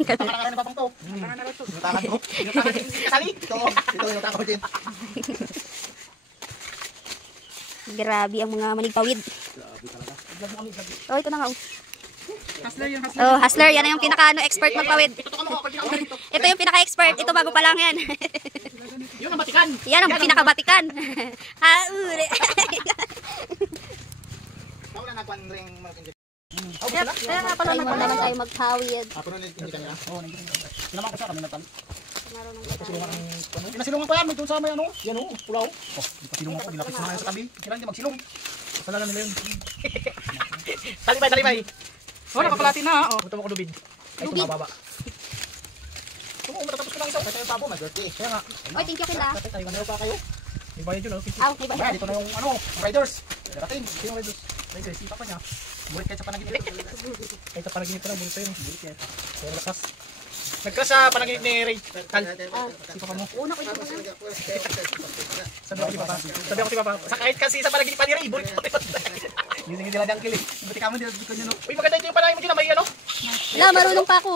Nakakakain ng papang to. Tinutakan ko. Tinutakan ko. Kasali. Ito tinutakan ko din. Grabe ang mga manigpawid. Grabe talaga. Oh, ito na nga. Hustler yun, hustler. Oh, hustler. Yan yung expert magpawid. Ito yung pinaka-expert. Ito bago pa lang yan. Yun ang batikan. Yan ang pinaka-batikan. Uli. Ako na nagwan ring mag-inject. Kaya nga pala naman tayo magpawid. Ako na nag-inject kanina. Oo, nag-inject. Kinaman ko siya kami natal. Silungan Pinasilungan pa yan. May doon sa may ano. Yan o. Pulaw. Oh, pasilungan pa. Dilapit na sa tabi. Kailan hindi magsilong. Kasalanan nila yun. Talibay, talibay. Oh, nakakalati na. Oh. Punta mo ko lubid. Ay, tumababa. Matatapos ko lang isa. Kaya tayo pabo. My birthday. Kaya nga. Oy, thank you kila. Tayo ganaw pa kayo. May bayad yun. Aw, may bayad. Dito na yung ano. Riders. Darating. Sino riders? Riders. Sipa pa niya. Bulit kahit sa panaginip. Kahit sa panaginip pa lang. Bulit pa yun. Bulit yan. Kaya lakas. Nag-crash sa panaginip ni Ray. Tal. Sipa pa mo. Una ko ito pa. Sabi ako si Papa. Sa kahit kasi sa panaginip pa ni Ray. Bulit pa. Hindi nila diyang kilig. Buti ka mo dito ko nyo. Uy, maganda ito yung panahin mo dyan. May ano? Wala, marunong pa ako.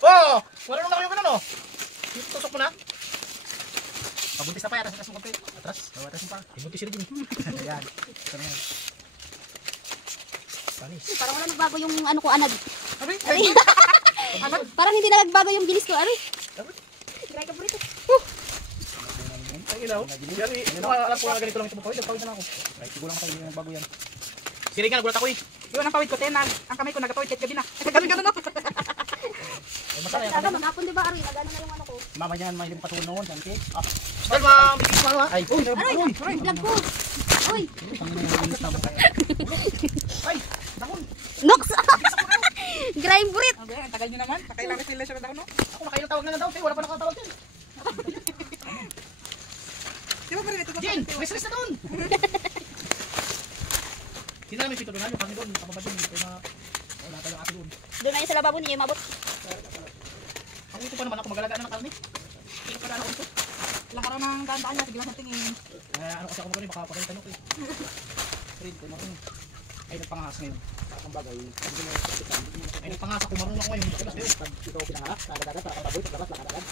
Oo! Marunong na kayo ganun, no? Tusok mo na. Pabuntis na pa, atas mo kape. Atras. Atras mo pa. Ibuntis sila din. Ayan. Ito na yan. Panis. Parang wala nagbago yung ano ko, anad. Aray, Parang hindi na nagbago yung bilis ko. Aray. Try ka po rito. Ay, ilaw. Yan, alam ko na ganito lang ito mo. Pawid na ako. Right, siguro lang tayo yung nagbago yan. Sirig ka, nagulat ako eh. yun ang pawid ko, tenag. Ang kamay ko nagapawid, kahit gabi na. Ganun, no? Masaya yan. Saka magapon diba, Aray? Nagano na yung ano ko. Mama niyan, may limang patuloy noon. Yan, okay? Dahil mabigis mo ano ha? Ay, uy, Aray, vlog ko. Uy. Ay, dakon. Nox! Grime burit. Okay, ang tagal nyo naman. Pakailangan sila siya daw, no? Ako nakailang tawag na nga daw. Wala pa nakatawag din. Di ba pa rin ito? Jin, rest na doon. Hindi namin pito doon. Yung kami doon. Kapabad doon. Wala tayong ato doon. Doon na yun sa lababo niya, mabot. Ako ito pa naman ako magalaga na ng karne. Ito pa na ako ito. Ilang araw ng daan-daan niya, sige lang natin tingin. Ano kasi ako magaling, baka pagkain tanong ko eh. Friend, tanong ko. Ay, nagpangahas ngayon. Ang bagay. Ay, nagpangahas ako. Marunong ako ngayon. Pag ikaw pinangarap, nakadagat, nakataboy, paglabas, nakadagat.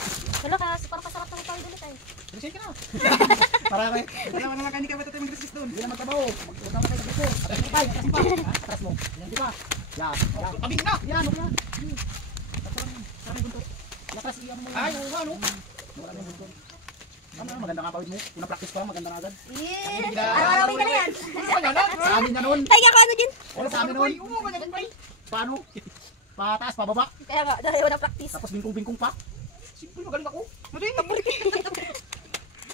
Wala ka, parang kasarap na magpawid ulit tayo. Resign ka na. Para kayo. Wala naman ka, hindi ka ba tayo mag-resist doon? Hindi na magtabaho. Magtabaho na kayo sa gusto. Atras mo pa, atras mo pa. Atras mo. Yan, di ba? Yan. Abing na. Yan, huwag na. Sarang buntot. Atras, iyan mo. Ay, oo, ano? Wala na yung buntot. Ano, maganda nga pawid mo. Kung na-practice pa, maganda na agad. Yeah! Araw-araw ka na yan. Sa amin na noon. Kaya ako ano din. Wala sa amin noon. Paano? Pataas, pababa. Kaya nga, dahil wala practice. Tapos bingkong-bingkong pa. Simple, magaling ako. Hindi, taburik.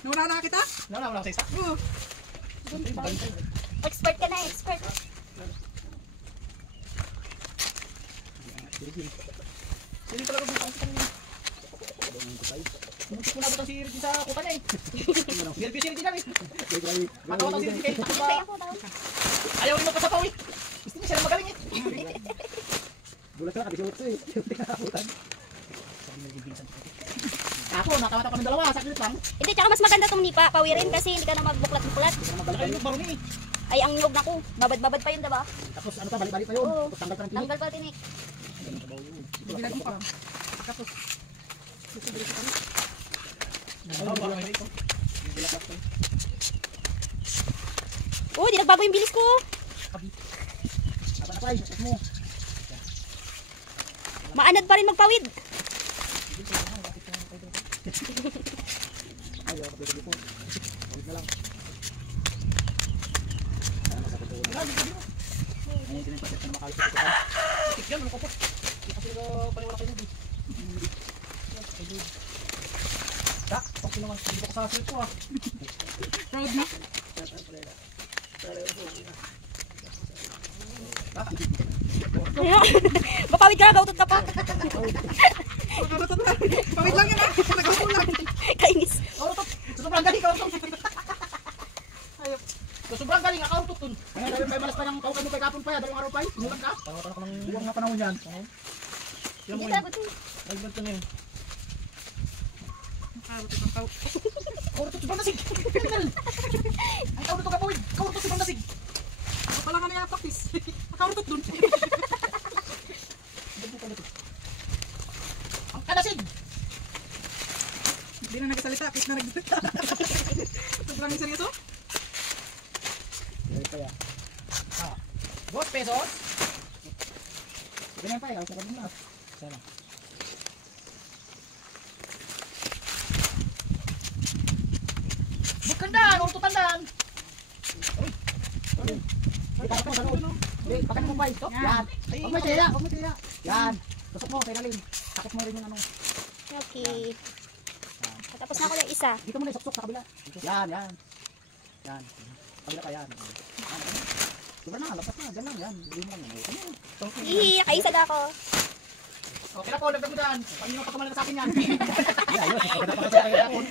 Nawala na kita? Wala sa isa. Expert ka na, expert. Sino talaga buka ang kanina? Buti ko nabutan si Ricky sa kuka niya eh. Nervous si Ricky namin. Matawa si Ricky. Ayaw rin magpasapaw eh. Gusto niya siya na magaling eh. Bulat ka, kabisuot ko eh. Ako, nakawata kami dalawa. Saklit lang. Hindi, tsaka mas maganda itong nipa, pawirin kasi hindi ka na magbuklat-buklat. Ay, yung baruni eh. Ay, ang nyog na ko. Babad-babad pa yun, diba? Tapos ano pa, balik-balik pa yun. Oo. Tapos tanggal pa ng tinik. Tanggal pa tinik. Bilag mo pa. Tapos, Oh, di nagbago yung bilis ko. Maanad pa rin magpawid. proud na. Mapawid ka na, gautot ka pa. Pawid lang yun ah. Nagkakulang. Kainis. Sobrang galing ka. Sobrang galing ka auto tun. May malas pa ng kaukan mo kay kapon pa ya, dalawang araw pa. Inulan ka. Tawa ka ng buwang na panahon yan. Hindi ka ba ito? Ay, ganito na yun. Kautot Kauto sobrang nasig. Ang kauto ka pawid. Kauto sobrang nasig. Ako pala nga na practice. Kautot dun. Hindi na nagsalita. Pis na nagsalita. Sobrang isa nito. Dito yan. 2 pesos. Ganyan pa eh. Kasi na. Sana. Tandaan, huwag ito tandaan. Pakan mo pa ito. Yan. Huwag may tira, huwag may tira. Yan. Tusok mo, kay Lalim. Takip mo rin yung ano. Okay. Tapos na ako yung isa. Dito mo na isok-sok sa kabila. Yan, yan. Yan. Kabila ka yan. Diba na, lapas na. Diyan lang yan. Hindi mo lang yan. Hihi, nakaisa na ako. Okay na po, nagdagudan. Pag hindi mo pagkamalan sa akin yan. Yeah, yun.